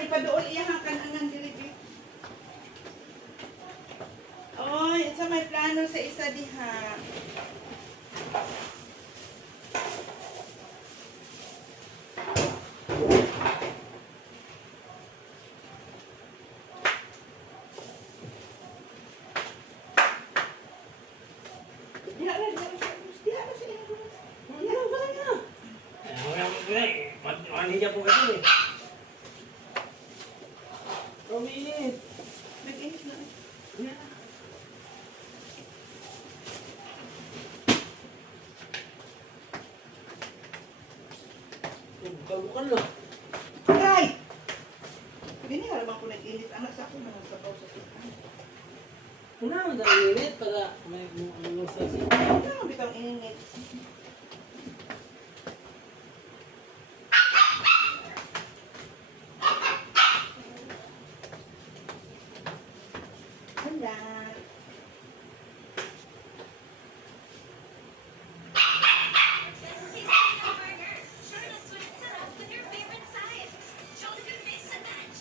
ipaduol iyang kanangan diri. Oy, ito may plano sa isa diha. Maniya po kayo eh. Rominit. Nag-init na. Bukal-bukal lang. Aray! Gini harap ako nag-init. Anak sa ako mga sabaw sa sikan. Una naman talagang init para may ano sa siya. Ano bitang init? Hala. Show the good face and match.